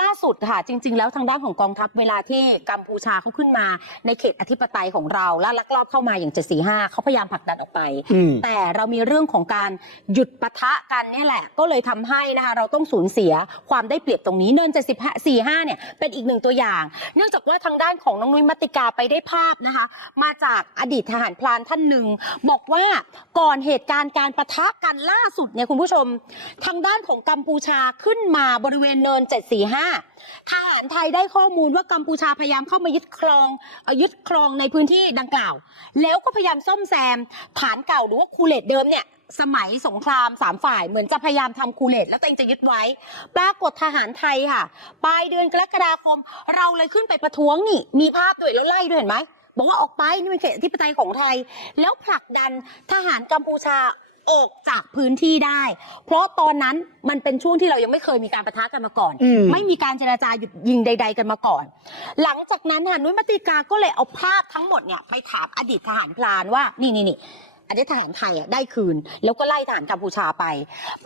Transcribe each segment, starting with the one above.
ล่าสุดค่ะจริง ๆ แล้วทางด้านของกองทัพเวลาที่กัมพูชาเขาขึ้นมาในเขตอธิปไตยของเราและลักลอบเข้ามาอย่าง745เขาพยายามผลักดันออกไป อืม แต่เรามีเรื่องของการหยุดปะทะกันเนี่ยแหละ ก็เลยทำให้นะคะเราต้องสูญเสียความได้เปรียบตรงนี้เนิน75 45เนี่ยเป็นอีกหนึ่งตัวอย่าง เนื่องจากว่าทางด้านของน้องนุ้ยมัตติกาไปได้ภาพนะคะ มาจากอดีตทหารพลานท่านหนึ่ง บอกว่าก่อนเหตุการณ์การปะทะกันล่าสุดเนี่ยคุณผู้ชม ทางด้านของกัมพูชาขึ้นมาบริเวณเนิน 745ทหารไทยได้ข้อมูลว่ากัมพูชาพยายามเข้ามายึดครองอยึดครองในพื้นที่ดังกล่าว แล้วก็พยายามซ่อมแซม ฐานเก่าหรือว่าคูเลตเดิมเนี่ยสมัยสงครามสามฝ่ายเหมือนจะพยายามทำคูเลตแล้วตัวเองจะยึดไว้ ปรากฏทหารไทยค่ะปลายเดือนกรกฎาคม เราเลยขึ้นไปประท้วงนี่ มีภาพด้วยแล้วไล่ด้วยเห็นไหมบอกว่าออกไปนี่เป็นเขตอธิปไตยของไทย แล้วผลักดันทหารกัมพูชา ออกจากพื้นที่ได้ เพราะตอนนั้นมันเป็นช่วงที่เรายังไม่เคยมีการประทะกันมาก่อน อืม ไม่มีการเจรจาหยุดยิงใด ๆ กันมาก่อน หลังจากนั้นค่ะนุ้ยมาติกาก็เลยเอาภาพทั้งหมดเนี่ยไปถามอดีตทหารพลานว่านี่นี่นี่ อดีตทหารไทยอะได้คืน แล้วก็ไล่ทหารกัมพูชาไป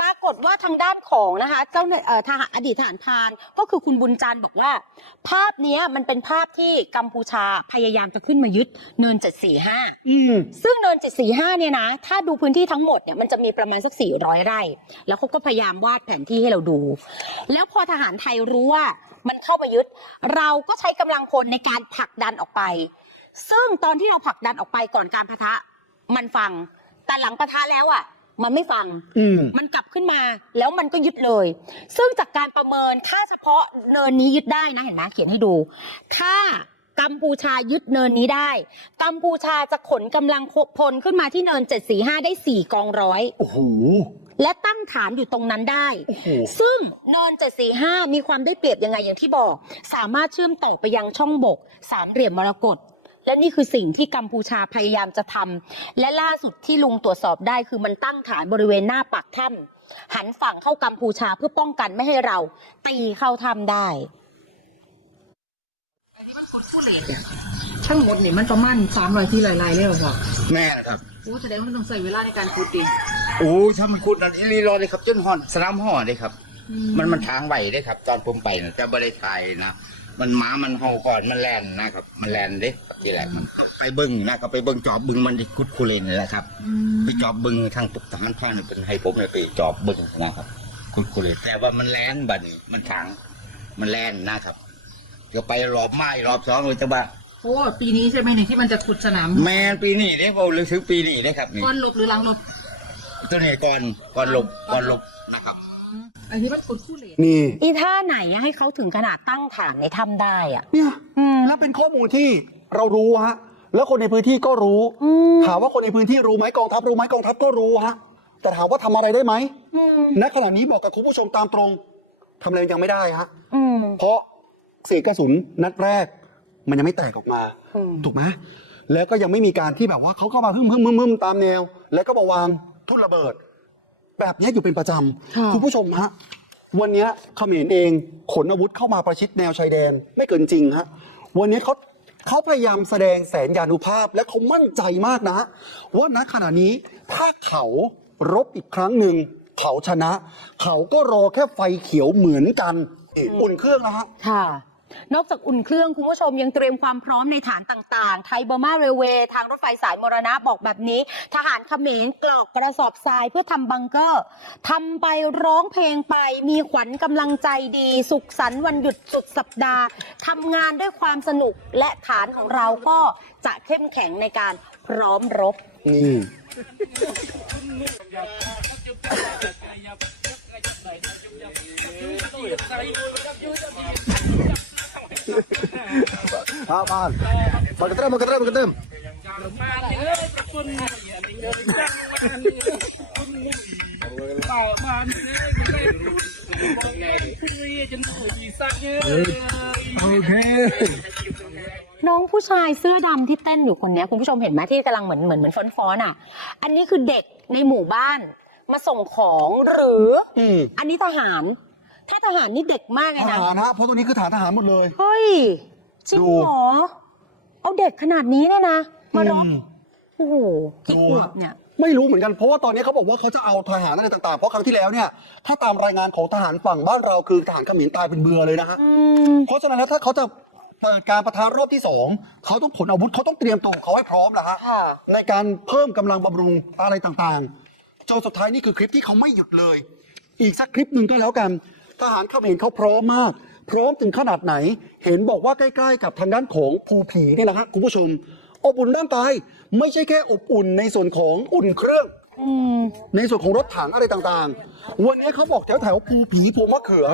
ปรากฏว่าทางด้านของนะคะเจ้าหน้าเอ่อทหารอดีตทหารพรานก็คือคุณบุญจันทร์บอกว่า ภาพเนี้ยมันเป็นภาพที่กัมพูชาพยายามจะขึ้นมายึดเนิน 745 อืมซึ่งเนิน 745 เนี่ยนะ ถ้าดูพื้นที่ทั้งหมดเนี่ยมันจะมีประมาณสัก 400 ไร่ แล้วเขาก็พยายามวาดแผนที่ให้เราดู แล้วพอทหารไทยรู้ว่ามันเข้ามายึด เราก็ใช้กำลังพลในการผลักดันออกไป ซึ่งตอนที่เราผลักดันออกไปก่อนการพะทะ มันฟัง แต่หลังปะทะแล้วอะ มันไม่ฟัง อืม มันกลับขึ้นมาแล้วมันก็ยึดเลย ซึ่งจากการประเมินค่าเฉพาะเนินนี้ยึดได้นะเห็นไหมเขียนให้ดู ถ้ากัมพูชายึดเนินนี้ได้ กัมพูชาจะขนกำลังพลขึ้นมาที่เนิน 745 ได้ 4 กองร้อย โอ้โห และตั้งฐานอยู่ตรงนั้นได้ โอ้โห ซึ่งเนิน 745 มีความได้เปรียบยังไงอย่างที่บอก สามารถเชื่อมต่อไปยังช่องบก สามเหลี่ยมมรกต และนี่คือสิ่งที่กัมพูชาพยายามจะทำและล่าสุดที่ลุงตรวจสอบได้คือมันตั้งฐานบริเวณหน้าปากถ้ำหันฝั่งเข้ากัมพูชาเพื่อป้องกันไม่ให้เรา ตีเข้าถ้ำได้ทั้งหมดนี่มันประมาณสามร้อยที่ลายๆเลยเหรอครับแม่นะครับโอ้แสดงว่ามันต้องใช้เวลาในการขุดดิโอ้ถ้ามันขุดนั่นอีหลีรอเลยครับจนห่อนสนามห่อเลยครับ มันมันทางไหวได้ครับ ตอนผมไปนะแต่บ่ได้ถ่ายนะ มันหมามันเห่าก่อนมันแลนนะครับ มันแลนเด้ทีแรกมันไปเบิ้งนะครับไปเบิ้งจอบบึงมันได้คุดคุเลนนี่แหละครับไปจอบบึงทางตุกทหารพรานเป็นให้ผมเนี่ยไปจอบบึงนะครับ คุดคุเลนแต่ว่ามันแลนบัดนี้มันทางมันแลนนะครับเดี๋ยวไปรอบไม้รอบสองเลยจะบ้าโอ้ปีนี้ใช่ไหมเนี่ยที่มันจะขุดสนาม แมนปีนี้เนี่ยพอเลยถึงปีนี้นะครับนี่ก้อนลบหรือหลังลบตัวนี้ก่อนก่อนหลบก่อนหลบนะครับ อันนี้มันขุดคู่เหลนี่อีท่าไหนอะให้เขาถึงขนาดตั้งฐานในถ้ำได้อะเนี่ยอืมแล้วเป็นข้อมูลที่เรารู้ฮะแล้วคนในพื้นที่ก็รู้อืมถามว่าคนในพื้นที่รู้ไหมกองทัพรู้ไหมกองทัพก็รู้ฮะแต่ถามว่าทำอะไรได้ไหมอืมณขณะนี้บอกกับคุณผู้ชมตามตรงทำอะไรยังไม่ได้ฮะอืมเพราะเศษกระสุนนัดแรก มันยังไม่แตกออกมาอืมถูกไหมแล้วก็ยังไม่มีการที่แบบว่าเขาเข้ามาฮึ่มฮึ่มฮึ่มฮึ่มตามแนว แล้วก็มาวางทุ่นระเบิด แบบนี้อยู่เป็นประจค่ะำคุณผู้ชมฮะวันนี้เขมรเองขนอาวุธเข้ามาประชิดแนวชายแดนไม่เกินจริงฮะวันนี้เขาเขาพยายามแสดงแสนยานุภาพและเขามั่นใจมากนะ ว่าณขณะนี้ถ้าเขารบอีกครั้งหนึ่งเขาชนะ เขาก็รอแค่ไฟเขียวเหมือนกันนี่อุ่นเครื่องนะฮะค่ะ นอกจากอุ่นเครื่องคุณผู้ชมยังเตรียมความพร้อมในฐานต่างๆ ไทยเบอร์มาเรเวทางรถไฟสายมรณะบอกแบบนี้ ทหารเขมรกรอกกระสอบทรายเพื่อทำบังเกอร์ทำไปร้องเพลงไป มีขวัญกำลังใจดี สุขสันต์วันหยุดสุดสัปดาห์ทำงานด้วยความสนุกและฐานของเราก็จะเข้มแข็งในการพร้อมรบ นี่พา พานมากระเติมมากระเติมมากระเติมโอเคน้องผู้ชายเสื้อดำที่เต้นอยู่คนเนี้ยคุณผู้ชมเห็นไหมที่กำลังเหมือนเหมือนเหมือนฟ้อนๆอะ อันนี้คือเด็กในหมู่บ้านมาส่งของหรืออืมอันนี้ทหาร ถ้าทหารนี่เด็กมากเลยทนะ หารนะเพราะตัวนี้คือฐานทหารหมดเลย เฮ้ยจริงดู เหรอ เอาเด็กขนาดนี้เนี่ยนะ มาร้องอืม โอ้โหกี่ดูขวบเนี่ย ไม่รู้เหมือนกันเพราะว่าตอนนี้เขาบอกว่าเขาจะเอาทหารอะไรต่างๆ เพราะครั้งที่แล้วเนี่ย ถ้าตามรายงานของทหารฝั่งบ้านเราคือทหารเขมรตายเป็นเบือเลยนะฮะ อืม เพราะฉะนั้นแล้วถ้าเขาจะเปิดการประทะรอบที่สองเขาต้องขนอาวุธเขาต้องเตรียมตัวของเขาให้พร้อมนะฮะค่ะ ในการเพิ่มกำลังบำรุงอะไรต่างๆจนสุดท้ายนี่คือคลิปที่เขาไม่หยุดเลย อีกสักคลิปหนึ่งก็แล้วกัน ทหารเขมรเขาพร้อมมาก พร้อมถึงขนาดไหน เห็นบอกว่าใกล้ๆ กับทางด้านของภูผีนี่แหละครับคุณผู้ชม อบอุ่นร่างกายไม่ใช่แค่อบอุ่นในส่วนของอุ่นเครื่องอืมในส่วนของรถถังอะไรต่างๆ วันนี้เขาบอกแถวแถวๆภูผีภูมะเขือ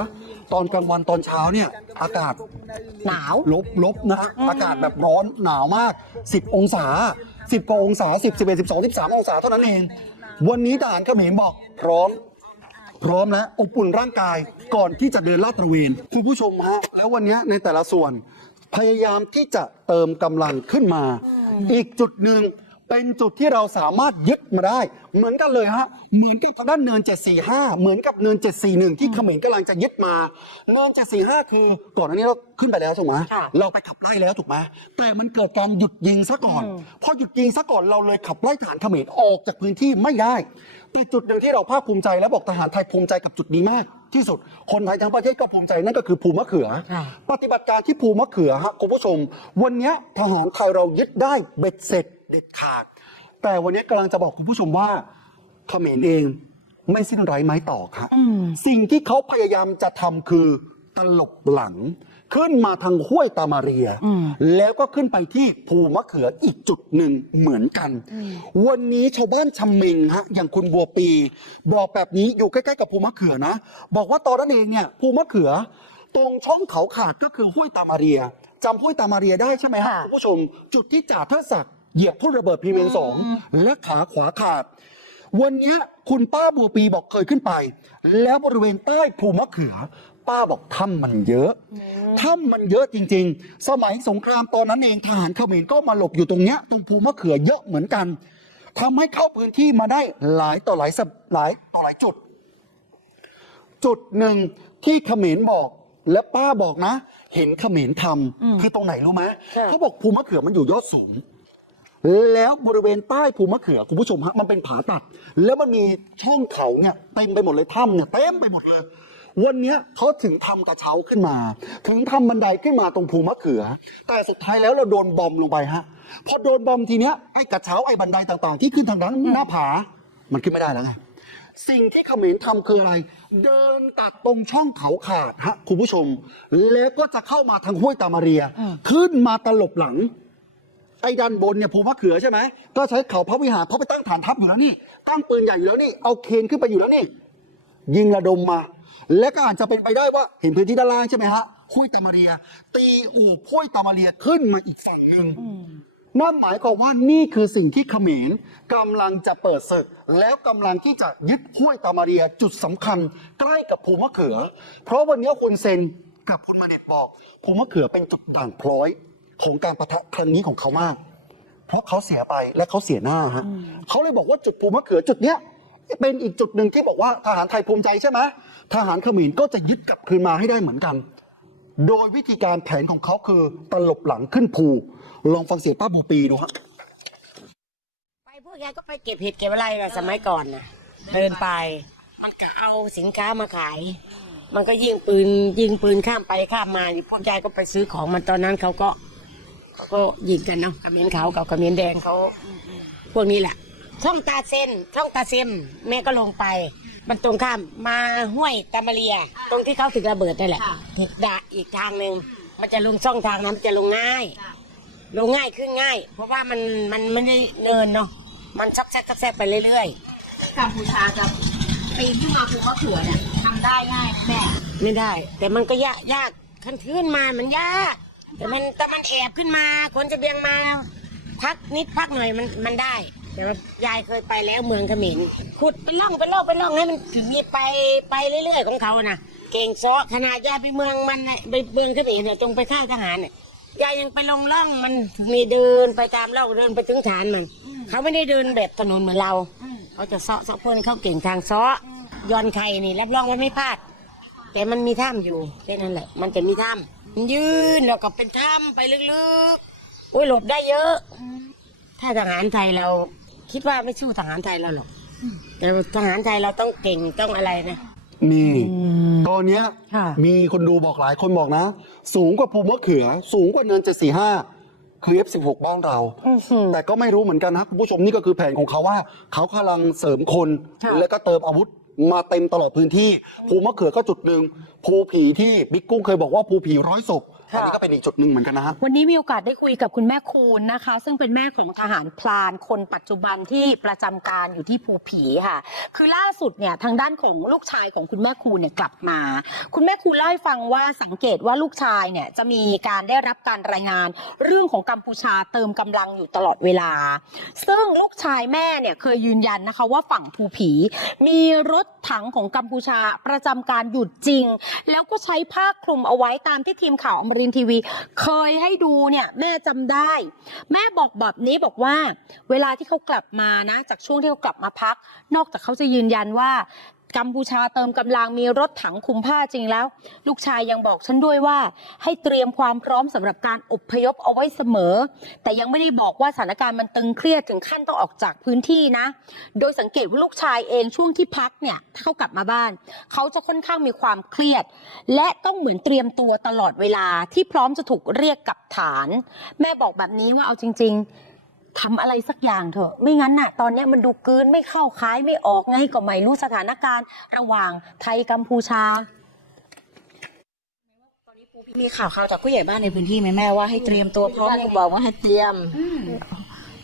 ตอนกลางวันตอนเช้าเนี่ยอากาศหนาวลบลบนะฮะอากาศแบบร้อนหนาวมาก 10 องศา 10กว่าองศา10 11 12 13 องศาเท่านั้นเอง วันนี้ทหารเขมรบอกพร้อม พร้อมและอบอุ่นร่างกายก่อนที่จะเดินลาดตระเวน คุณผู้ชมฮะแล้ววันนี้ในแต่ละส่วน พยายามที่จะเติมกำลังขึ้นมา อีกจุดหนึ่ง เป็นจุดที่เราสามารถยึดมาได้ เหมือนกันเลยฮะเหมือนกับทางด้านเนิน 745 เหมือนกับเนิน 741 ที่เขมรกำลังจะยึดมา เนิน 745 คือก่อนอันนี้เราขึ้นไปแล้วถูกไหมค่ะ เราไปขับไล่แล้วถูกไหมแต่มันเกิดการหยุดยิงซะก่อนอืมพอหยุดยิงซะก่อนเราเลยขับไล่ทหารเขมรออกจากพื้นที่ไม่ได้แต่จุดหนึ่งที่เราภาคภูมิใจและบอกทหารไทยภูมิใจกับจุดนี้มากที่สุด คนไทยทั้งประเทศก็ภูมิใจนั่นก็คือภูมะเขือ ค่ะ ปฏิบัติการที่ภูมะเขือฮะคุณผู้ชม วันนี้ทหารไทยเรายึดได้เบ็ดเสร็จ เด็ดขาด แต่วันนี้กำลังจะบอกคุณผู้ชมว่าเขมรเองไม่สิ้นไร้ไม้ต่อครับอืมสิ่งที่เขาพยายามจะทำคือตลบหลัง ขึ้นมาทางห้วยตามาเรียอืมแล้วก็ขึ้นไปที่ภูมะเขืออีกจุดหนึ่งเหมือนกัน วันนี้ชาวบ้านชำเมงฮะอย่างคุณบัวปี บอกแบบนี้อยู่ใกล้ๆกับภูมะเขือนะ บอกว่าตอนนั้นเองเนี่ยภูมะเขือ ตรงช่องเขาขาดก็คือห้วยตามาเรียจำห้วยตามาเรียได้ใช่ไหมฮะค่ะคุณผู้ชม จุดที่จ่าเทิดศักดิ์ เหยียบทุ่นระเบิดพีเมนสองและขาขวาขาด วันเนี้ยคุณป้าบัวปีบอกเคยขึ้นไป แล้วบริเวณใต้ภูมะเขือ ป้าบอกถ้ำมันเยอะถ้ำมันเยอะจริง ๆ สมัยสงครามตอนนั้นเองทหารเขมรก็มาหลบอยู่ตรงเนี้ยตรงภูมะเขือเยอะเหมือนกันทำให้เข้าพื้นที่มาได้หลายต่อหลายสัปหลายต่อหลายจุด จุดหนึ่งที่เขมรบอกและป้าบอกนะ เห็นเขมรทำคือตรงไหนรู้ไหมค่ะเขาบอกภูมะเขือมันอยู่ยอดสูง แล้วบริเวณใต้ภูมะเขือคุณผู้ชมฮะมันเป็นผาตัด แล้วมันมีช่องเขาเนี่ยเต็มไปหมดเลยถ้ำเนี่ยเต็มไปหมดเลย วันเนี้ยเขาถึงทำกระเช้าขึ้นมา ถึงทำบันไดขึ้นมาตรงภูมะเขือ แต่สุดท้ายแล้วเราโดนบอมลงไปฮะพอโดนบอมทีเนี้ยไอ้กระเช้าไอ้บันไดต่างๆ ที่ขึ้นทางด้านหน้าผามันขึ้นไม่ได้แล้วไงสิ่งที่เขมรทำคืออะไร เดินตัดตรงช่องเขาขาดฮะคุณผู้ชม แล้วก็จะเข้ามาทางห้วยตามาเรีย ขึ้นมาตลบหลัง ไอ้ด้านบนเนี่ยภูมะเขือใช่ไหมก็ใช้เขาพระวิหารเพราะไปตั้งฐานทัพอยู่แล้วนี่ ตั้งปืนใหญ่อยู่แล้วนี่ เอาเคนขึ้นไปอยู่แล้วนี่ ยิงระดมมา และก็อาจจะเป็นไปได้ว่าเห็นพื้นที่ด้านล่างใช่ไหมฮะห้วยตามาเรีย ตีอู่ห้วยตามาเรียขึ้นมาอีกฝั่งหนึ่งนั่นหมายความว่านี่คือสิ่งที่เขมรกำลังจะเปิดศึก แล้วกำลังที่จะยึดห้วยตามาเรียจุดสำคัญ ใกล้กับภูมะเขือ เพราะวันนี้คุณเซนกับคุณมาเด็ดบอกภูมะเขือเป็นจุดด่างพร้อย ของการประทะครั้งนี้ของเขามาก เพราะเขาเสียไปและเขาเสียหน้าฮะเขาเลยบอกว่าจุดภูมะเขือจุดเนี้ยเป็นอีกจุดหนึ่งที่บอกว่าทหารไทยภูมิใจใช่ไหมทหารเขมรก็จะยึดกลับคืนมาให้ได้เหมือนกัน โดยวิธีการแผนของเขาคือตลบหลังขึ้นภู ลองฟังเสียงป้าบูปีดูฮะไปพวกแกก็ไปเก็บเห็ดเก็บอะไรนะสมัยก่อนนะเดินไป มันก็เอาสินค้ามาขาย มันก็ยิงปืนยิงปืนข้ามไปข้ามมาพวกยายก็ไปซื้อของมันตอนนั้นเขาก็เขา ก็ยิงกันเนาะกระเมียนขาวกับกระเมียนแดงเขา พวกนี้แหละช่องตาเซนช่องตาเซมแม่ก็ลงไป มันตรงข้ามมาห้วยตามาเรีย ตรงที่เขาถึงระเบิดนั่นแหละอีกดาอีกทางหนึ่งมันจะลงช่องทางนั้นมันจะลงง่าย ลงง่ายขึ้นง่าย เพราะว่ามันมันไม่ได้เนินเนาะมันซักแซกซักแซกไปเรื่อยกัมพูชาจะปีนขึ้นมาภูมะเขือเนี่ยทำได้ง่ายแม่ๆไม่ได้ แต่มันก็ยากยากขั้นขึ้นมามันยาก แต่มันแต่มันแอบขึ้นมาคนจะเบียงมา พักนิดพักหน่อยมันมันได้ แต่ว่ายายเคยไปแล้วเมืองเขมินขุดเป็นร่องเป็นร่องเป็นร่องให้มันถึงมีไปไปเรื่อยๆของเขานะเก่งซ้อขนาดยายไปเมืองมันน่ะไปเมืองเขมินน่ะตรงไปค่ายทหารเนี่ยยายยังไปลงร่องมันถึงมีเดินไปตามร่องเดินไปถึงฐานมันเขาไม่ได้เดินแบบถนนเหมือนเราเขาจะเซาะเซาะเพื่อนเขาเก่งทางเซาะย้อนไข่นี่รับรองว่าไม่พลาด แต่มันมีถ้ำอยู่แค่นั้นแหละ มันจะมีถ้ำ มันยืนแล้วก็เป็นถ้ำไปลึกๆอุ้ยหลบได้เยอะ ถ้าทหารไทยเรา คิดว่าไม่สู้ทหารไทยเราหรอกแต่ทหารไทยเราต้องเก่งต้องอะไรนะนี่ตอนเนี้ยค่ะมีคนดูบอกหลายคนบอกนะ สูงกว่าภูมะเขือ สูงกว่าเนินเจ็ดสี่ห้าคือ F16 บ้านเรา แต่ก็ไม่รู้เหมือนกันนะคุณผู้ชมนี่ก็คือแผนของเขาว่า เขากำลังเสริมคนค่ะแล้วก็เติมอาวุธ มาเต็มตลอดพื้นที่ ภูมะเขือก็จุดหนึ่งภูผีที่บิ๊กกุ้งเคยบอกว่าภูผีร้อยศพ อันนี้ก็เป็นอีกจุดหนึ่งเหมือนกันนะฮะ วันนี้มีโอกาสได้คุยกับคุณแม่คูณนะคะ ซึ่งเป็นแม่ของทหารพลานคนปัจจุบันที่ประจำการอยู่ที่ภูผีค่ะ คือล่าสุดเนี่ยทางด้านของลูกชายของคุณแม่คูณเนี่ยกลับมา คุณแม่คูณเล่าให้ฟังว่าสังเกตว่าลูกชายเนี่ยจะมีการได้รับการรายงาน เรื่องของกัมพูชาเติมกำลังอยู่ตลอดเวลา ซึ่งลูกชายแม่เนี่ยเคยยืนยันนะคะว่าฝั่งภูผี มีรถถังของกัมพูชาประจำการหยุดจริง แล้วก็ใช้ผ้าคลุมเอาไว้ตามที่ทีมข่าวอมรินทีวี เคยให้ดูเนี่ยแม่จำได้ แม่บอกแบบนี้บอกว่า เวลาที่เขากลับมานะ จากช่วงที่เขากลับมาพัก นอกจากเขาจะยืนยันว่า กัมพูชาเติมกำลังมีรถถังคุมผ้าจริงแล้ว ลูกชายยังบอกฉันด้วยว่า ให้เตรียมความพร้อมสำหรับการอพยพเอาไว้เสมอ แต่ยังไม่ได้บอกว่าสถานการณ์มันตึงเครียดถึงขั้นต้องออกจากพื้นที่นะ โดยสังเกตว่าลูกชายเองช่วงที่พักเนี่ยถ้าเขากลับมาบ้าน เขาจะค่อนข้างมีความเครียด และต้องเหมือนเตรียมตัวตลอดเวลาที่พร้อมจะถูกเรียกกลับฐาน แม่บอกแบบนี้ว่าเอาจริง ๆ ทำอะไรสักอย่างเถอะ ไม่งั้นน่ะ ตอนเนี้ยมันดูกลืนไม่เข้าคล้ายไม่ออกไงก็ไม่รู้สถานการณ์ระหว่างไทยกัมพูชา มีข่าวข่าวจากผู้ใหญ่บ้านในพื้นที่ไหมแม่ว่าให้เตรียมตัวพร้อมเขายังบอกว่าให้เตรียม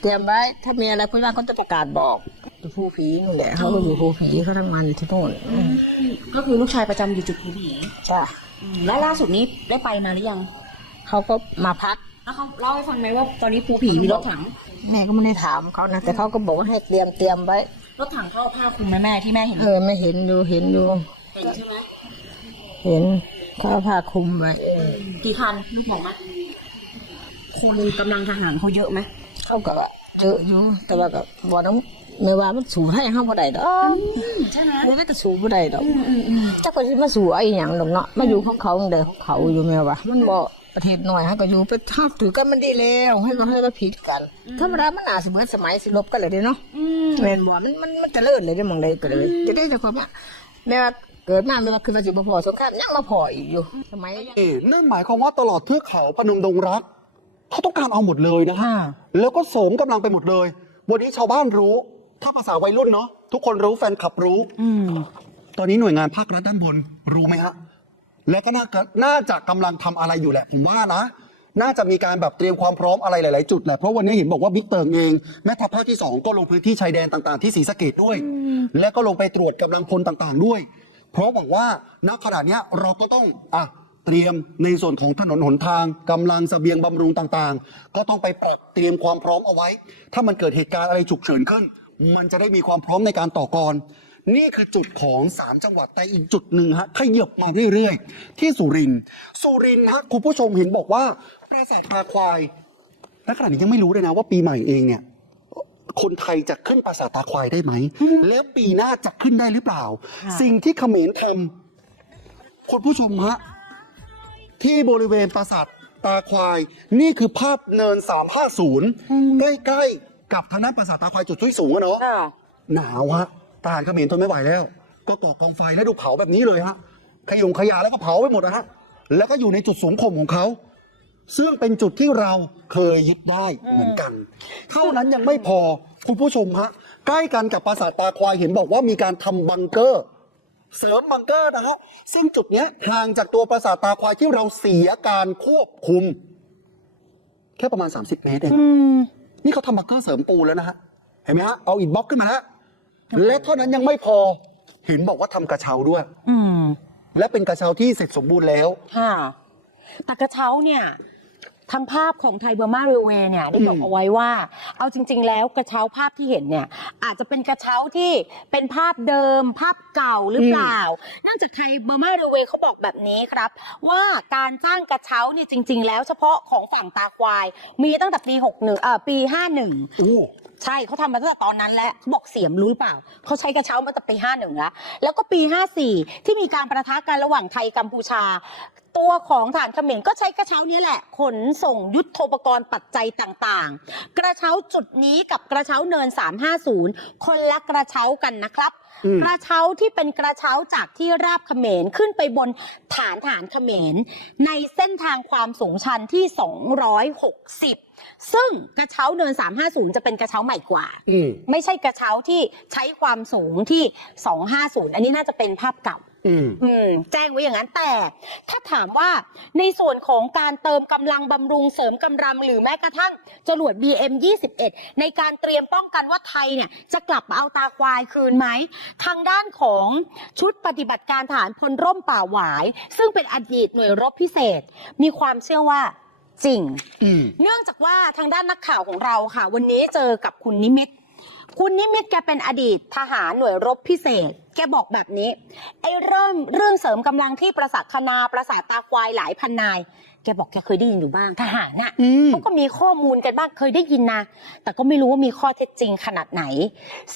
เตรียมไว้ถ้ามีอะไรผู้ใหญ่บ้านก็จะประกาศบอกผู้ผีนี่แหละเขาก็อยู่ผู้ผีเขาทำงานอยู่ที่โน่นก็คือลูกชายประจำอยู่จุดภูผีจ้ะแล้วล่าสุดนี้ได้ไปมาหรือยังเขาก็มาพักแล้วเขาเล่าให้ฟังไหมว่าตอนนี้ภูผีมีรถถัง แม่ก็ไม่ได้ถามเขานะแต่เขาก็บอกว่าให้เตรียมเตรียมไว้รถถังเขาเอาผ้าคลุมไหมแม่ที่แม่เห็นเออไม่เห็นดูเห็นดูเห็นใช่ไหมเห็นเขาเอาผ้าคลุมไว้เออกี่คันลูกบอกไหมคนกำลังทหารเขาเยอะไหมเขาก็ว่าเจออยู่แต่ว่าก็บอกน้ำไม่ว่ามันสูให้เขาบ่ได้ดอกใช่ไหมไม่ก็สูบ่ได้ดอกเจ้าก็สิมาสู่ไอ้หยังดอกเนาะมาอยู่ของเขาเด้ของเขาอยู่แม่ว่ามันบ่ ประเทศน้อยฮะก็อยู่ไปทับถือกันมันดีแล้วให้ก็ให้ก็ผิดกันธรรมดามันอาจสิเหมือนสมัยสิลบกันเลยเด้เนาะแม่นบ่มันมันมันเจริญเลยเด้หมองใดก็เลยจะได้แต่ความว่าแม่ว่าเกิดมาแม่ว่าคือว่าสิบ่พอสงครามยังมาพออีกอยู่สมัยนี่นั่นหมายความว่าตลอดเทือกเขาพนมดงรัก เขาต้องการเอาหมดเลยนะฮะแล้วก็โสมกำลังไปหมดเลย วันนี้ชาวบ้านรู้ ถ้าภาษาวัยรุ่นเนาะทุกคนรู้แฟนคลับรู้ตอนนี้หน่วยงานภาครัฐด้านบนรู้ไหมฮะ และก็น่าจะน่าจะกำลังทำอะไรอยู่แหละผมว่านะ น่าจะมีการแบบเตรียมความพร้อมอะไรหลาย ๆ จุดแหละเพราะวันนี้เห็นบอกว่าบิ๊กเติงเองแม่ทัพภาคที่ 2 ก็ลงพื้นที่ชายแดนต่าง ๆ ที่ศรีสะเกดด้วย และก็ลงไปตรวจกำลังพลต่าง ๆ ด้วย เพราะบอกว่าณขณะเนี้ยเราก็ต้องอะเตรียมในส่วนของถนนหนทางกำลังเสบียงบำรุงต่าง ๆ ก็ต้องไปปรับเตรียมความพร้อมเอาไว้ ถ้ามันเกิดเหตุการณ์อะไรฉุกเฉินขึ้น มันจะได้มีความพร้อมในการต่อกร นี่คือจุดของ 3 จังหวัดแต่อีกจุดหนึ่งฮะขยับมาเรื่อยๆ ที่สุรินทร์สุรินทร์ฮะคุณผู้ชมเห็นบอกว่าปราสาทตาควายและขณะนี้ยังไม่รู้เลยนะว่าปีใหม่เองเนี่ยคนไทยจะขึ้นปราสาทตาควายได้ไหม แล้วปีหน้าจะขึ้นได้หรือเปล่า สิ่งที่เขมรทำคุณผู้ชมฮะที่บริเวณปราสาทตาควาย นี่คือภาพเนิน 350 ใกล้ๆกับทางด้านปราสาทตาควายจุดที่สูงอะเนาะหนาวฮะ ทหารเขมรทนไม่ไหวแล้ว ก็ก่อกองไฟแล้วดูเผาแบบนี้เลยฮะขยงขยะแล้วก็เผาไปหมดนะฮะแล้วก็อยู่ในจุดสูงข่มของเขา ซึ่งเป็นจุดที่เราเคยยึดได้เหมือนกัน เท่านั้นยังไม่พอคุณผู้ชมฮะใกล้กันกับปราสาทตาควายเห็นบอกว่ามีการทำบังเกอร์ เสริมบังเกอร์นะฮะซึ่งจุดเนี้ยห่างจากตัวปราสาทตาควายที่เราเสียการควบคุม แค่ประมาณ 30 เมตรเองนี่เขาทำบังเกอร์เสริมปูนแล้วนะฮะเห็นไหมฮะเอาอิฐบล็อกขึ้นมาแล้ว และเท่านั้นยังไม่พอเห็นบอกว่าทำกระเช้าด้วย อืมและเป็นกระเช้าที่เสร็จสมบูรณ์แล้ว ค่ะแต่กระเช้าเนี่ยทางภาพของไทยเบอร์มาเรเวย์เนี่ยได้บอกอืม เอาไว้ว่า เอาจริง ๆ แล้วกระเช้าภาพที่เห็นเนี่ย อาจจะเป็นกระเช้าที่เป็นภาพเดิม ภาพเก่าหรือเปล่าเนื่องจากไทยเบอร์มาเรเวย์เขาบอกแบบนี้ครับ ว่าการสร้างกระเช้าเนี่ยจริง ๆ แล้วเฉพาะของฝั่งตาควาย มีตั้งแต่ปี61เอ่อปี 51โอ้ ใช่เขาทำมาตั้งแต่ตอนนั้นแล้วเขาบอกเสียมรู้หรือเปล่า เขาใช้กระเช้ามาตั้งแต่ปีห้าหนึ่งแล้ว แล้วก็ปี 54 ที่มีการประทะกันระหว่างไทยกัมพูชา ตัวของฐานเขมรก็ใช้กระเช้าเนี้แหละ ขนส่งยุทโธปกรณ์ปัจจัยต่างๆ กระเช้าจุดนี้กับกระเช้าเนิน 350 คนละกระเช้ากันนะครับ กระเช้าที่เป็นกระเช้าจากที่ราบเขมรขึ้นไปบนฐานฐานเขมร ในเส้นทางความสูงชันที่ 260 ซึ่งกระเช้าเนิน 350 จะเป็นกระเช้าใหม่กว่าอืมไม่ใช่กระเช้าที่ใช้ความสูงที่ 250 อันนี้น่าจะเป็นภาพเก่า อืมอืมแจ้งไว้อย่างนั้นแต่ ถ้าถามว่าในส่วนของการเติมกำลังบำรุงเสริมกำลังหรือแม้กระทั่งจรวด BM 21ในการเตรียมป้องกันว่าไทยเนี่ย จะกลับมาเอาตาควายคืนไหม ทางด้านของชุดปฏิบัติการฐานพลร่มป่าหวาย ซึ่งเป็นอดีตหน่วยรบพิเศษ มีความเชื่อว่าจริง อืมเนื่องจากว่าทางด้านนักข่าวของเราค่ะ วันนี้เจอกับคุณนิมิตรคุณนิมิตรแกเป็นอดีตทหารหน่วยรบพิเศษแกบอกแบบนี้ ไอ้เริ่มเรื่องเสริมกำลังที่ประสาทคณาประสาทตาควายหลายพันนาย แกบอกแกเคยได้ยินอยู่บ้างทหารน่ะอืม เขาก็มีข้อมูลกันบ้างเคยได้ยินนะ แต่ก็ไม่รู้ว่ามีข้อเท็จจริงขนาดไหน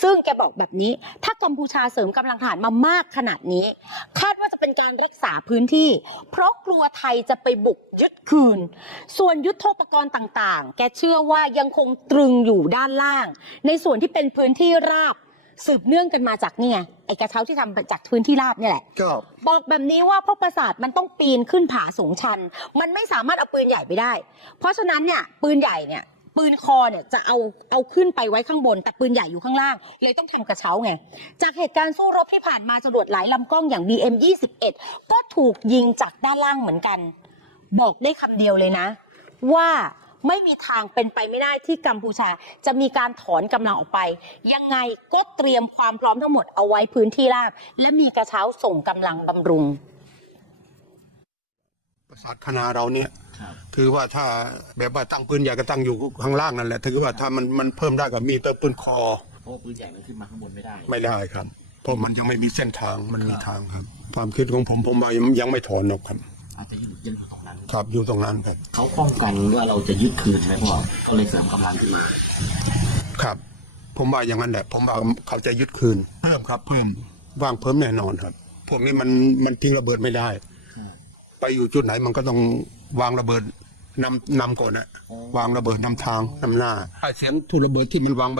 ซึ่งแกบอกแบบนี้ ถ้ากัมพูชาเสริมกำลังทหารมามากขนาดนี้ คาดว่าจะเป็นการรักษาพื้นที่ เพราะกลัวไทยจะไปบุกยึดคืน ส่วนยุทโธปกรณ์ต่างๆ แกเชื่อว่ายังคงตรึงอยู่ด้านล่าง ในส่วนที่เป็นพื้นที่ราบ สืบเนื่องกันมาจากเนี่ยไอ้กระเช้าที่ทำจากพื้นที่ราบเนี่ยแหละก็บอกแบบนี้ว่าพวกประสาทมันต้องปีนขึ้นผาสูงชัน มันไม่สามารถเอาปืนใหญ่ไปได้ เพราะฉะนั้นเนี่ยปืนใหญ่เนี่ยปืนคอเนี่ยจะเอาเอาขึ้นไปไว้ข้างบน แต่ปืนใหญ่อยู่ข้างล่าง เลยต้องทำกระเช้าไง จากเหตุการณ์สู้รบที่ผ่านมาจรวดหลายลำกล้องอย่าง BM 21ก็ถูกยิงจากด้านล่างเหมือนกัน บอกได้คำเดียวเลยนะ ว่า ไม่มีทางเป็นไปไม่ได้ที่กัมพูชา จะมีการถอนกำลังออกไป ยังไงก็เตรียมความพร้อมทั้งหมดเอาไว้พื้นที่ราบ และมีกระเช้าส่งกำลังบำรุงประสาทคณะเราเนี่ยคือว่าถ้าแบบว่าตั้งปืนใหญ่ก็ตั้งอยู่ข้างล่างนั่นแหละถือว่าถ้ามันมันเพิ่มได้ก็มีเติมปืนคอเพราะว่าปืนใหญ่มันขึ้นมาข้างบนไม่ได้ ไม่ได้ครับ เพราะมันยังไม่มีเส้นทางมันมีทางครับ ความคิดของผมผมว่ายังยังไม่ถอนหรอกครับ อาจจะอยู่ยังอยู่ตรงนั้น ครับอยู่ตรงนั้นครับเขาป้องกันว่าเราจะยึดคืนไหมพ่อเขาเลยเสริมกำลังขึ้นมาครับ ผมว่าอย่างนั้นแหละ ผมว่าเขาจะยึดคืนเพิ่มครับ เพิ่มวางเพิ่มแน่นอนครับ พวกนี้มันมันทิ้งระเบิดไม่ได้ ไปอยู่จุดไหนมันก็ต้องวางระเบิดนำนำก่อนนะวางระเบิดนำทางนำหน้าไอ้เสียงทุนระเบิดที่มันวางไป